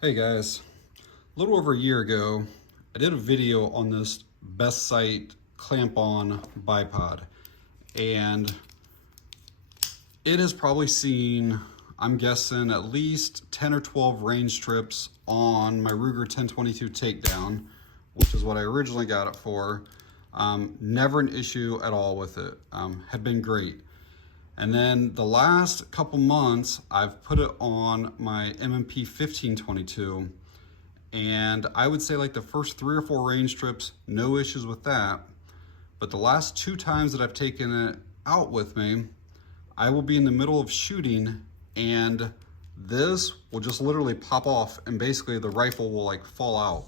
Hey guys, a little over a year ago, I did a video on this best sight clamp-on bipod, and it has probably seen, I'm guessing, at least 10 or 12 range trips on my Ruger 1022 takedown, which is what I originally got it for. Never an issue at all with it. Had been great. And then the last couple months, I've put it on my M&P 1522, and I would say like the first 3 or 4 range trips, no issues with that. But the last 2 times that I've taken it out with me, I will be in the middle of shooting and this will just literally pop off and basically the rifle will like fall out.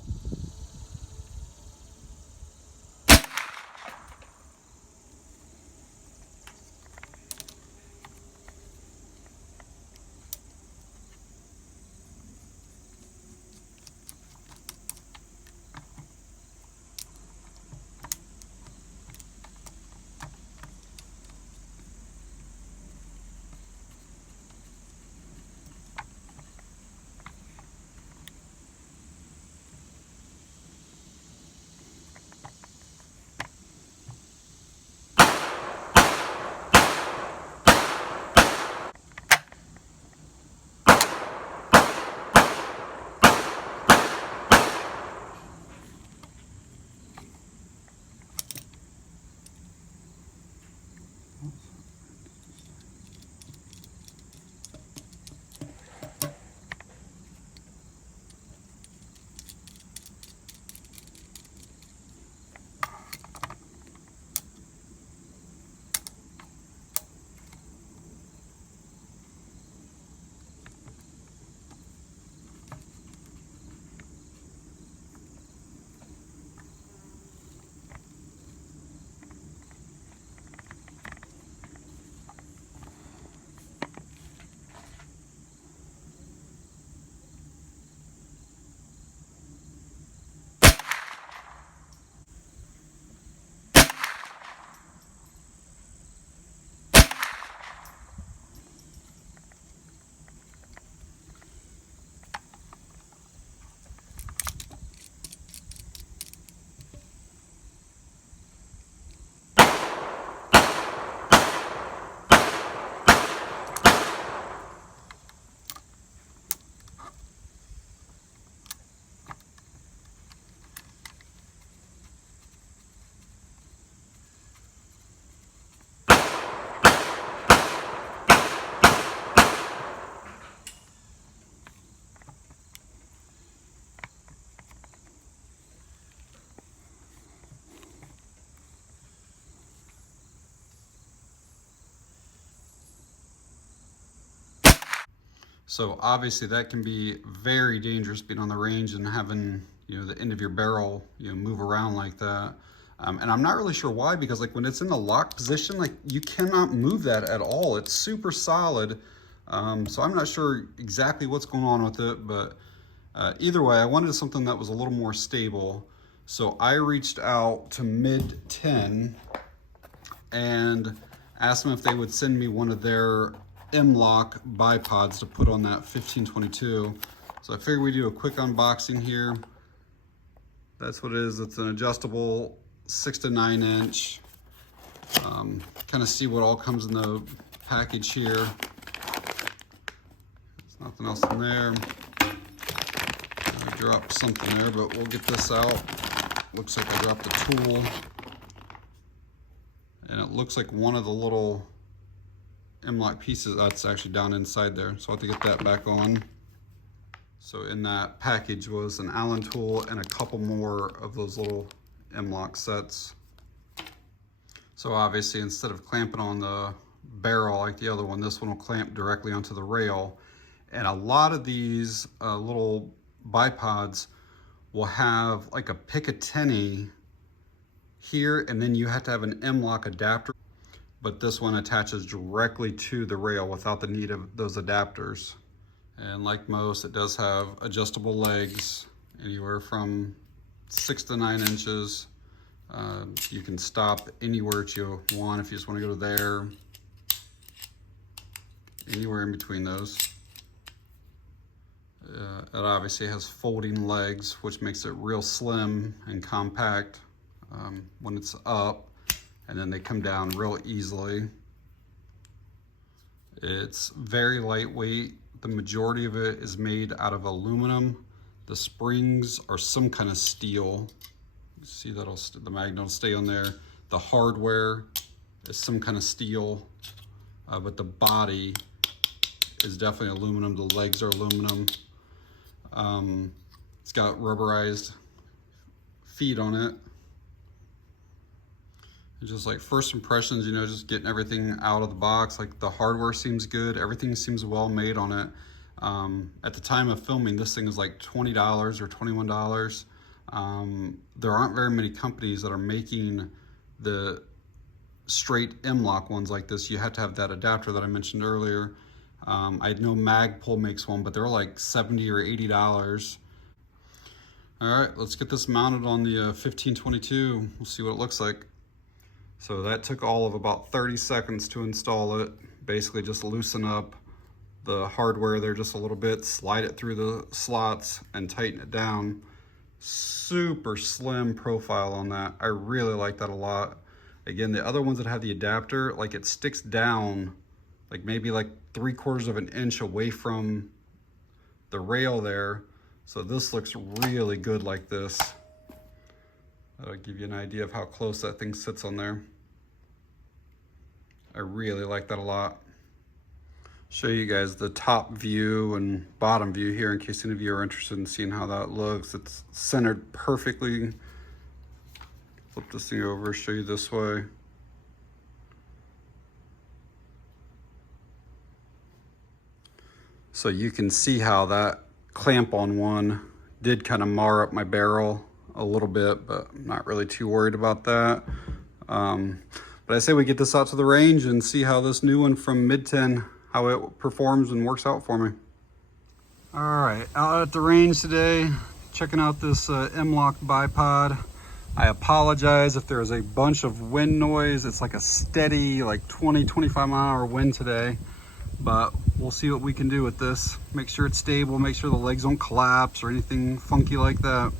So obviously that can be very dangerous being on the range and having, the end of your barrel, move around like that. And I'm not really sure why, because like when it's in the lock position, like you cannot move that at all. It's super solid. So I'm not sure exactly what's going on with it, but either way, I wanted something that was a little more stable. So I reached out to MidTen and asked them if they would send me one of their MLok bipods to put on that 1522. So I figured we'd do a quick unboxing here. That's what it is. It's an adjustable 6 to 9 inch. Kind of see what all comes in the package here. There's nothing else in there. I dropped something there, but we'll get this out. Looks like I dropped the tool. And it looks like one of the little MLok pieces that's actually down inside there. So I have to get that back on. So in that package was an Allen tool and a couple more of those little MLok sets. So obviously instead of clamping on the barrel like the other one, this one will clamp directly onto the rail. And a lot of these little bipods will have like a Picatinny here, and then you have to have an MLok adapter, but this one attaches directly to the rail without the need of those adapters. And like most, it does have adjustable legs, anywhere from 6 to 9 inches. You can stop anywhere that you want if you just want to go to there, anywhere in between those. It obviously has folding legs, which makes it real slim and compact when it's up, and then they come down real easily. It's very lightweight. The majority of it is made out of aluminum. The springs are some kind of steel. You see the magnet will stay on there. The hardware is some kind of steel, but the body is definitely aluminum. The legs are aluminum. It's got rubberized feet on it. It's just like first impressions, you know, just getting everything out of the box. Like the hardware seems good. Everything seems well made on it. At the time of filming, this thing is like $20 or $21. There aren't very many companies that are making the straight MLok ones like this. You have to have that adapter that I mentioned earlier. I know Magpul makes one, but they're like $70 or $80. All right, let's get this mounted on the 1522. We'll see what it looks like. So that took all of about 30 seconds to install it. Basically just loosen up the hardware there just a little bit, slide it through the slots and tighten it down. Super slim profile on that. I really like that a lot. Again, the other ones that have the adapter, like it sticks down like maybe like 3/4 of an inch away from the rail there. So this looks really good like this. That'll give you an idea of how close that thing sits on there. I really like that a lot. Show you guys the top view and bottom view here in case any of you are interested in seeing how that looks. It's centered perfectly. Flip this thing over, show you this way. So you can see how that clamp on one did kind of mar up my barrel a little bit, but I'm not really too worried about that. But I say we get this out to the range and see how this new one from MidTen, how it performs and works out for me. All right, out at the range today, checking out this MLok bipod. I apologize if there is a bunch of wind noise. It's like a steady, like 20, 25 mile an hour wind today, but we'll see what we can do with this. Make sure it's stable, make sure the legs don't collapse or anything funky like that.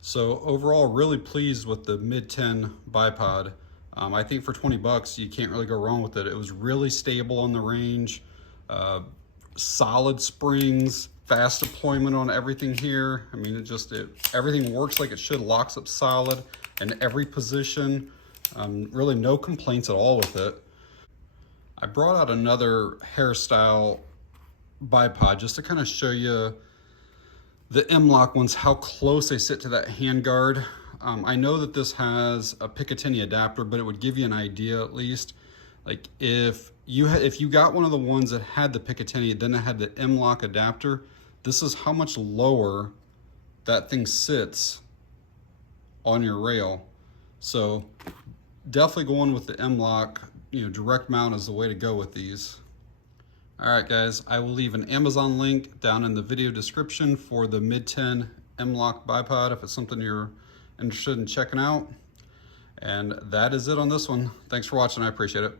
So overall, really pleased with the MidTen bipod. I think for 20 bucks, you can't really go wrong with it. It was really stable on the range, solid springs, fast deployment on everything here. I mean, everything works like it should, locks up solid in every position. Really no complaints at all with it. I brought out another hairstyle bipod just to kind of show you the MLok ones, how close they sit to that handguard. I know that this has a Picatinny adapter, but it would give you an idea at least. Like if you got one of the ones that had the Picatinny, then it had the MLok adapter, this is how much lower that thing sits on your rail. So definitely going with the MLok, you know, direct mount is the way to go with these. All right, guys, I will leave an Amazon link down in the video description for the MidTen MLok bipod if it's something you're interested in checking out. And that is it on this one. Thanks for watching. I appreciate it.